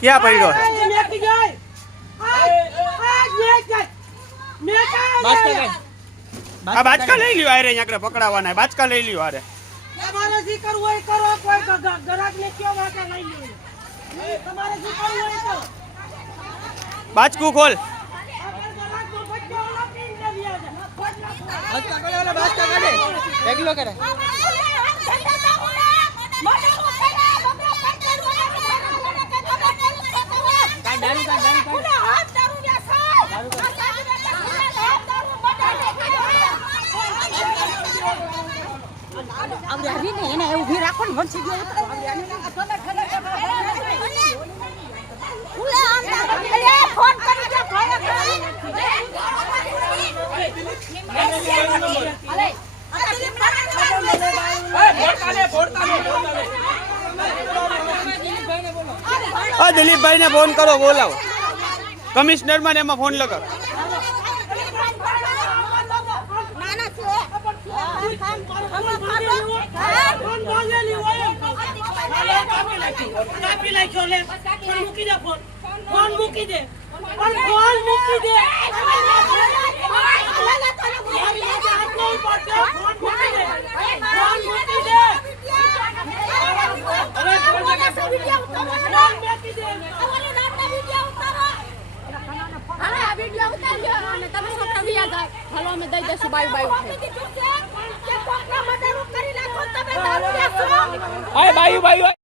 ક્યાં પડ્યો? છે આ બાચકા લઈ. લ્યો આરે અહીંયા આગળ પકડાવાના બાચકા લઈ લ્યો આરે તમારે જે કરવું હોય કરો. કોઈ ગ- ને કયો માટે લઈ લ્યો. તમારે જે કરવું હોય કરો. બાચકું ખોલ. બાચકા કરે. બાચકા કરે પીને વ્યા જાય. એને ઊભી રાખો ને વંશી ફોન કરી હા દિલીપભાઈ ને ફોન કરો, બોલાવો. કમિશનરમાં એમાં ફોન લગાવ. ફોન મૂકી દે ફોન મૂકી દે હાલો અમે દઈ દઈશું બાયું બાયું કરી નાખો તમે બાયું બાયું.